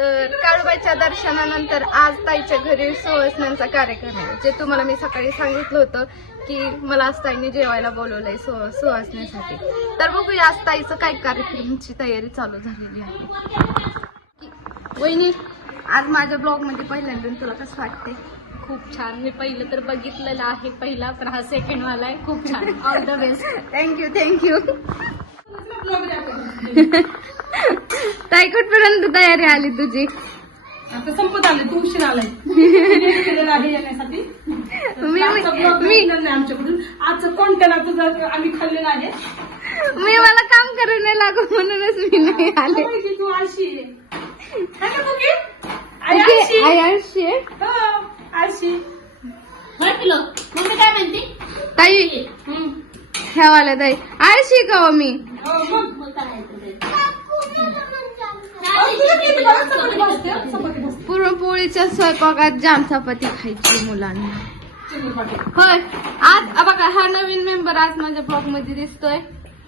तर काळूबाईच्या दर्शनानंतर आज ताईच्या घरी सुवासण्यांचा कार्यक्रम आहे जे तुम्हाला मी सकाळी सांगितलं होतं की मला आज ताईने जेवायला बोलवलंय सु सुवासण्यासाठी तर बघूया आज ताईचं काय कार्यक्रमाची तयारी चालू झालेली आहे. वहिनी आज माझ्या ब्लॉगमध्ये पहिल्यांदा तुला कसं वाटते खूप छान. मी पहिलं तर बघितलेलं आहे पहिला पण हा सेकंड वाला आहे. खूप छान. All the best thank you thank you ताई कुठपर्यंत तयारी आली तुझी. आता संपत आले तू उशीर आलाय आहे येण्यासाठी. मी मी आमच्याकडून. आजचं आता जर आम्ही खाल्लेलं आहे. मी मला काम करू नाही लागू म्हणूनच मी नाही आले. तू आळशी है आळशी. आळशी. हो, मम्मी काय म्हणते? ताई. ह्या वाल्या ताई. आळशी का हो मी हो, मग. अहो, तुला किती बरं चपाती भाजते, हं? चपाती भाजते. पुरणपोळीच्या स्वयंपाकात जाम चपाती खायची मुलांना. होय आज बघा हा नवीन मेंबर आज माझ्या ब्लॉगमध्ये दिसतोय.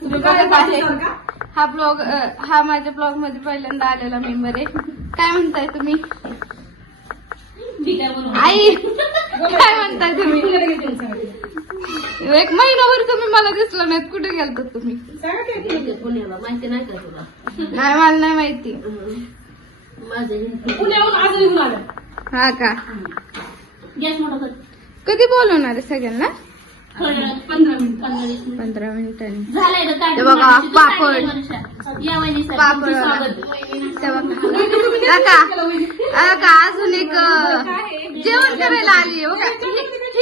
बघत आहे. हा ब्लॉग हा माझ्या ब्लॉगमध्ये पहिल्यांदा आलेला मेंबर आहे. काय म्हणताय तुम्ही? आई काय म्हणताय तुम्ही? एक महिनाभर तुम्ही मला दिसलं नाहीत. कुठे गेलतात तुम्ही? पुण्याला? माहिती नाही का तुला? नाही मला नाही माहिती. माझं पुण्याहून आज येऊन आलं हा का? गॅस मोठा कर. कधी बोलवणार आहे सगळ्यांना? पंधरा मिनिट मिनिटांनी. झालंय ते बघा, पापड. या वहिनीसाठी पापड. तुमचं वाला. स्वागत. तेव्हा काका काका अजून एक अं, जेवण करायला आली आहे बघा.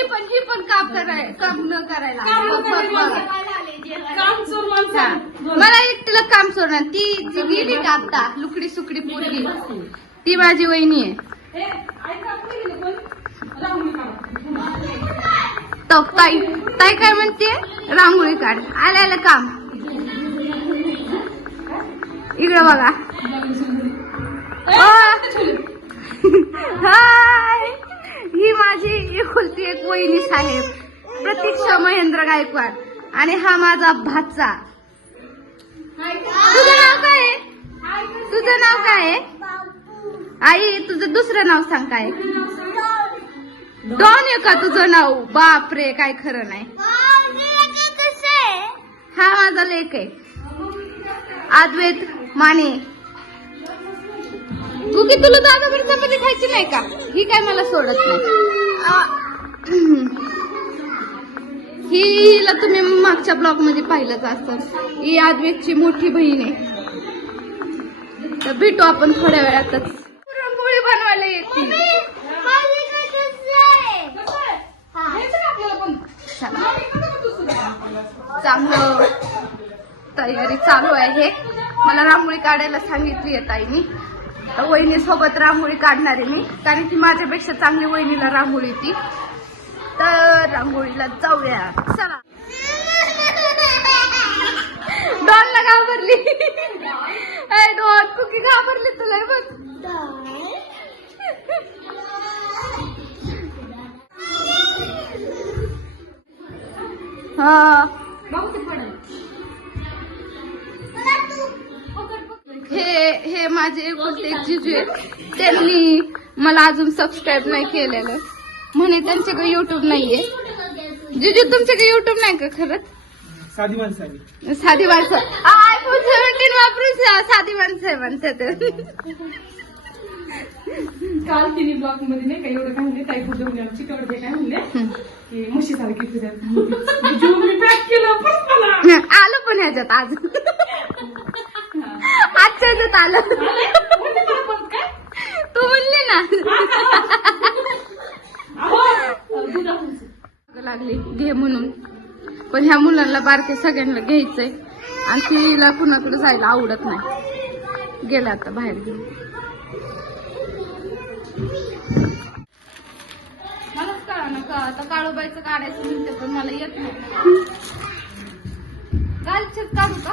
ही- पण ही पण काम कराय काम न करायला काम चोर. माणसं मला एकटीला काम सोडणार. ती जी गेली का आता लुकडी सुकडी पोरगी? ती माझी वहिनी आहे. ताई ताई काय म्हणते? रांगोळी काढ. आलं आलं काम. इकडं बघा. हाय. ही माझी एकुलती एक वहिनी साहेब प्रतीक्षा महेंद्र गायकवाड. आणि हा माझा भाचा. तुझं नाव काय? आहे तुझं नाव काय? आहे आई तुझं दुसरं नाव सांग काय? आहे? डॉन आहे का तुझं नाव? बापरे काय खरं नाही. हा माझा लेख आहे. अद्वैत माने. तू की तुला दादा चपाती खायची नाही का? ही काय मला सोडत नाही. ही हिला तुम्ही मागच्या ब्लॉगमध्ये पाहिलंच असतं. ही अद्वैतची मोठी बहीण आहे. तर भेटू आपण थोड्या वेळातच. पुरणपोळी बनवायला येते. चांगलं तयारी चालू आहे मला रांगोळी काढायला सांगितली आहे ताईनी. वहिनी सोबत रांगोळी काढणार आहे मी. कारण की माझ्यापेक्षा चांगली वहिनीला रांगोळी ती तर रांगोळीला जाऊया. चला. डॉनला घाबरली. डॉन कुकी घाबरली तुला बघ. हा. हे हे माझे एकुलते एक जिजू आहेत. त्यांनी मला अजून सबस्क्राईब नाही केलेलं. म्हणे त्यांच्याकडे युट्यूब नाहीये. जिजू तुमच्याकडे युट्यूब नाही का खरंच? साधी माणसं साधी माणसं आयफोन सेव्हन्टीन वापरून साधी माणसं आहे म्हणतात. काल तिने ब्लॉगमध्ये नाही का एवढं काय म्हणले ताई घेऊन आली चिकट दे काय म्हणले की म्हशी सारखी मला. आलं पण ह्याच्यात आज. आजच्या आलं. तू म्हणली ना. लागली घे म्हणून. पण ह्या मुलांना बारके सगळ्यांना घ्यायचंय. आणि तिला कुणाकडे जायला आवडत नाही. गेला आता बाहेर घेऊन. मलाच कळा ना का? आता काळूबाईचं काढायचं म्हणते पण मला येत नाही. काढू का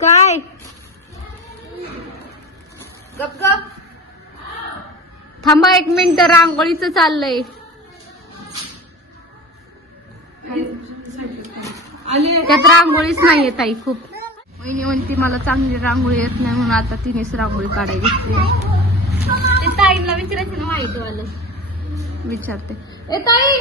काय? गप गप. थांबा एक मिनिट रांगोळीचं चाललंय. आले. त्यात रांगोळीच नाहीये ताई खूप. वहिनी म्हणती मला चांगली रांगोळी येत नाही म्हणून आता तिनेच रांगोळी काढायची ते ताईला विचारायचं ना माहिती वालं. विचारते. ए ताई!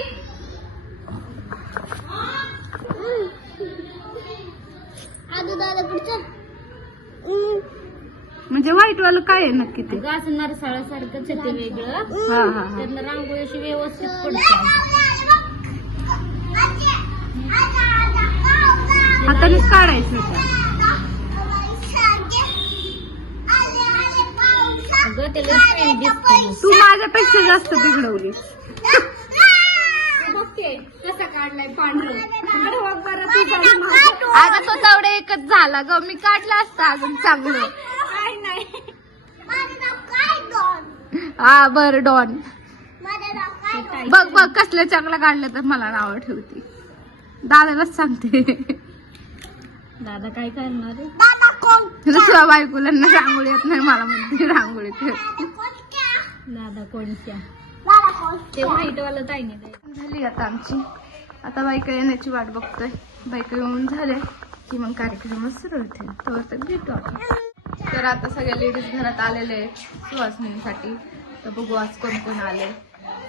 म्हणजे व्हाईट वालं काय आहे नक्की ते? असं नरसाळासारखंच आहे ते वेगळं. हा हा हा. रांगोळी अशी व्यवस्थित पडते. हातानेच काढायचं होतं. अगं त्याला दिसतं तू माझ्यापेक्षा जास्त बिघडवली कसा काढलाय पांढरं. आता तो तेवढं एकच झाला ग मी काढला असता अजून चांगलं. हा बर डॉन. बघ बघ कसलं चांगलं काढलं तर मला नाव ठेवते. दादालाच सांगते. दादा काय करणार आहे? दुसऱ्या बायकोला ना रांगोळी येत नाही मला म्हणते रांगोळी दादा कोणत्या? ते व्हाईट ताई नाही झाली आता आमची. आता बायका येण्याची वाट बघतोय. बायका येऊन झाले की मग कार्यक्रम सुरू होते तर तर भेटू आपण. तर आता सगळ्या लेडीज घरात आलेले आहेत सुवासिनीसाठी तर बघू आज कोण कोण आले.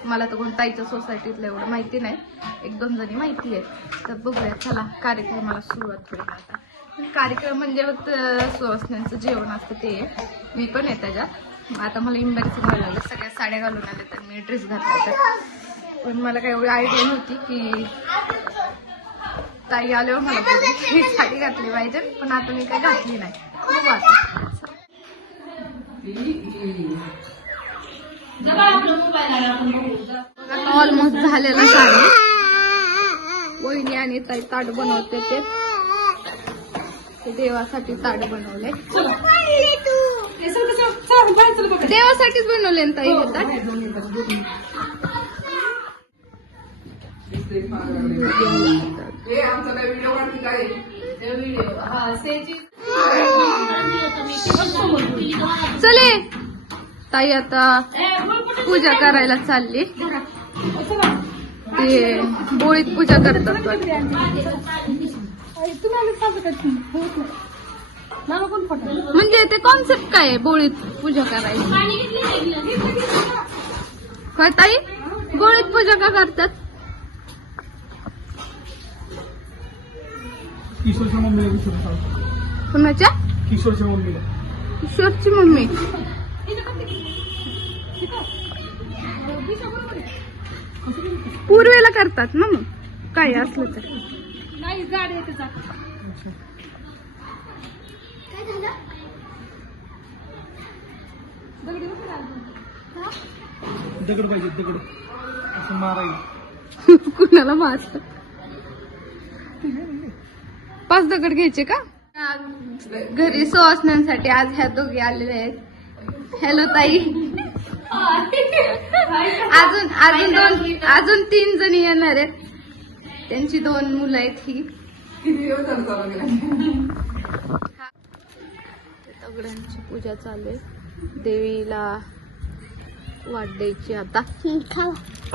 मला तर कोणताईच्या सोसायटीतलं एवढं माहिती नाही. एक दोन जणी माहिती आहे तर बघूया चला कार्यक्रमाला सुरुवात करूया आता. कार्यक्रम म्हणजे फक्त सुवासण्यांचं जेवण असतं ते. आहे. मी पण आहे त्याच्यात. आता मला इम्बॅरेसिंग व्हायला लागलं सगळ्या साड्या घालून आल्या तर मी ड्रेस घातला तर पण मला काही एवढी आयडिया नव्हती की ताई आल्यावर मला बोलली साडी घातली पाहिजे पण आता मी काही घातली नाही. आता. ऑलमोस्ट झालेला साडी. वहिनी आणि ताई ताट बनवते ते. ते देवासाठी ताट बनवले. हे देवासाठीच बनवले ना ताई हे ताट चले. ताई आता पूजा करायला चालली. ते बोळीत पूजा करतात. म्हणजे ते कॉन्सेप्ट काय आहे बोळीत पूजा करायची? काय ताई? बोळीत पूजा का करतात? कुणाच्या? किशोरच्या मम्मीला. किशोरची मम्मी. पूर्वेला करतात ना मग. काय असलं तर. नाही दगड पाहिजे दगड. असं मारायला. कुणाला पाच पाच दगड घ्यायचे का? घरी सुवासण्यांसाठी आज ह्या दोघी आलेल्या आहेत. हॅलो ताई. अजून अजून दोन अजून तीन जणी येणार आहेत. त्यांची दोन मुलं आहेत ही. सगळ्यांची पूजा चालू आहे. देवीला वाट द्यायची आता.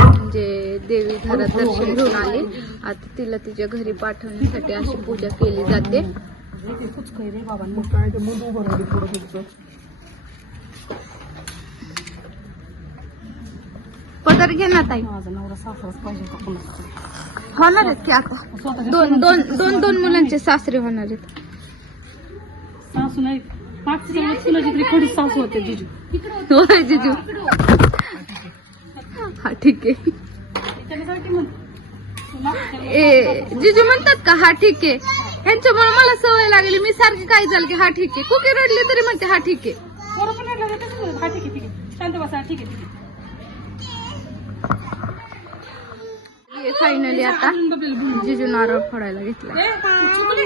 म्हणजे देवी घरात दर्शन घेऊन आली. आता तिला तिच्या घरी पाठवण्यासाठी अशी पूजा केली जाते. पदर घे ना ताई. माझा नवरा सासराच पाहिजे होणार आहेत की आता? दोन दोन दोन दोन मुलांचे सासरे होणार आहेत. सासू नाही तुला जिकडे सासू होते. जिजू होय जिजू. हा ठीक आहे. ए जिजू म्हणतात का हा ठीक आहे. ह्यांच्यामुळे मला सवय लागली मी सारखी काय झालं की हा ठीक आहे. कुकी रडली तरी म्हणते हा ठीक आहे. हा ठीक आहे ठीक आहे. शांत बसा ठीक आहे ठीक आहे. फायनली आता जिजू नारळ फोडायला घेतला ए, चुकली.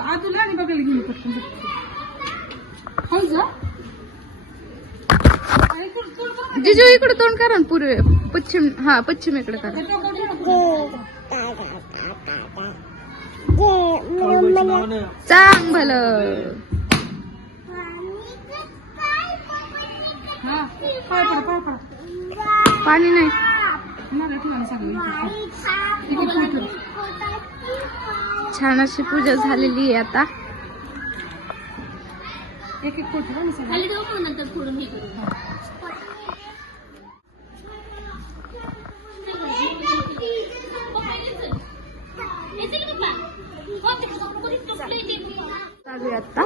आजूला आणि बघायला घेऊन पटकन. जिजू इकडे तोंड करा ना पूर्वे. पश्चिम हा पश्चिम इकडे करा चांग भलं. हा पाणी नाही. छान अशी पूजा झालेली आहे आता. एक एक कोटी ना खाली जाऊ मग नंतर फोडून हे करू? चालू आहे आता.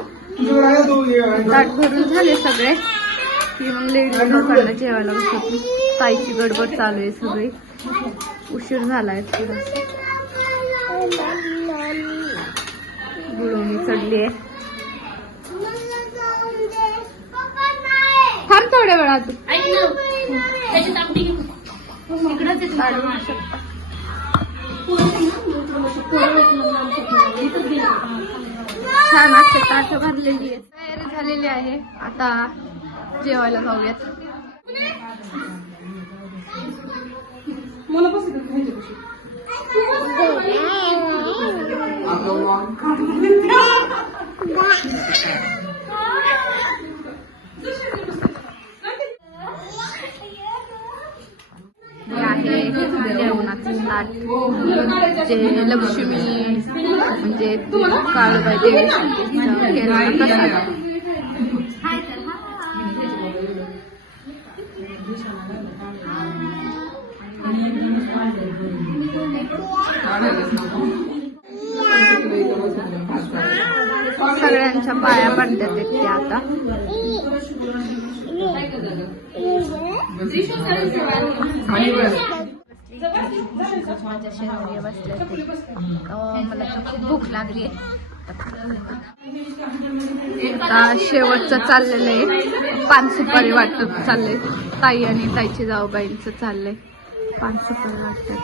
ताट भरून झाले सगळे. की मग लेडीज लोकांना जेवायला बसत ताईची गडबड चालू आहे सगळी. उशीर झालाय थोडासा गुळवणी चढली आहे थांब थोड्या वेळात ऐक ना त्याच्यात आमटी घेऊ इकडंच येतो काढू शकता. छान असे ताट भरलेली आहे तयारी झालेली आहे. आता जेवायला जाऊयात. मला बस खायची कशी हे आहे जेवणाचं ताट जे लक्ष्मी म्हणजे काळबाई प्रसाद आहे. सगळ्यांच्या पाया पडतात ते आता. माझ्या शेजारी बसले मला तर खूप भूक लागली आता शेवटचं चाललेलं आहे. पान सुपारी वाटत चाललंय. ताई आणि ताईची जाऊबाईंचं चाललंय. पान सुपारी चालू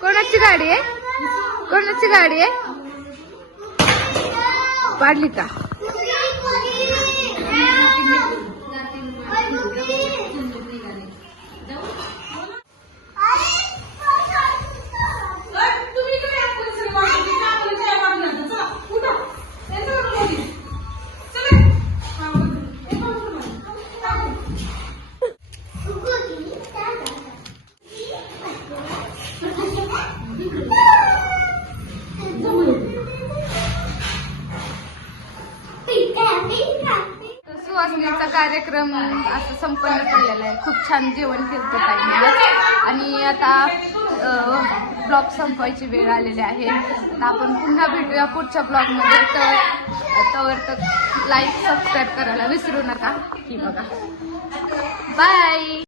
कोणाची गाडी आहे? कोणाची गाडी आहे? पाडली का? हा कार्यक्रम असं संपन्न केलेला आहे. खूप छान जेवण केलं ताईने. आज आणि आता ब्लॉग संपवायची वेळ आलेली आहे. तर आपण पुन्हा भेटूया पुढच्या ब्लॉगमध्ये. तर तवर तर लाईक सबस्क्राईब करायला विसरू नका. की बघा. बाय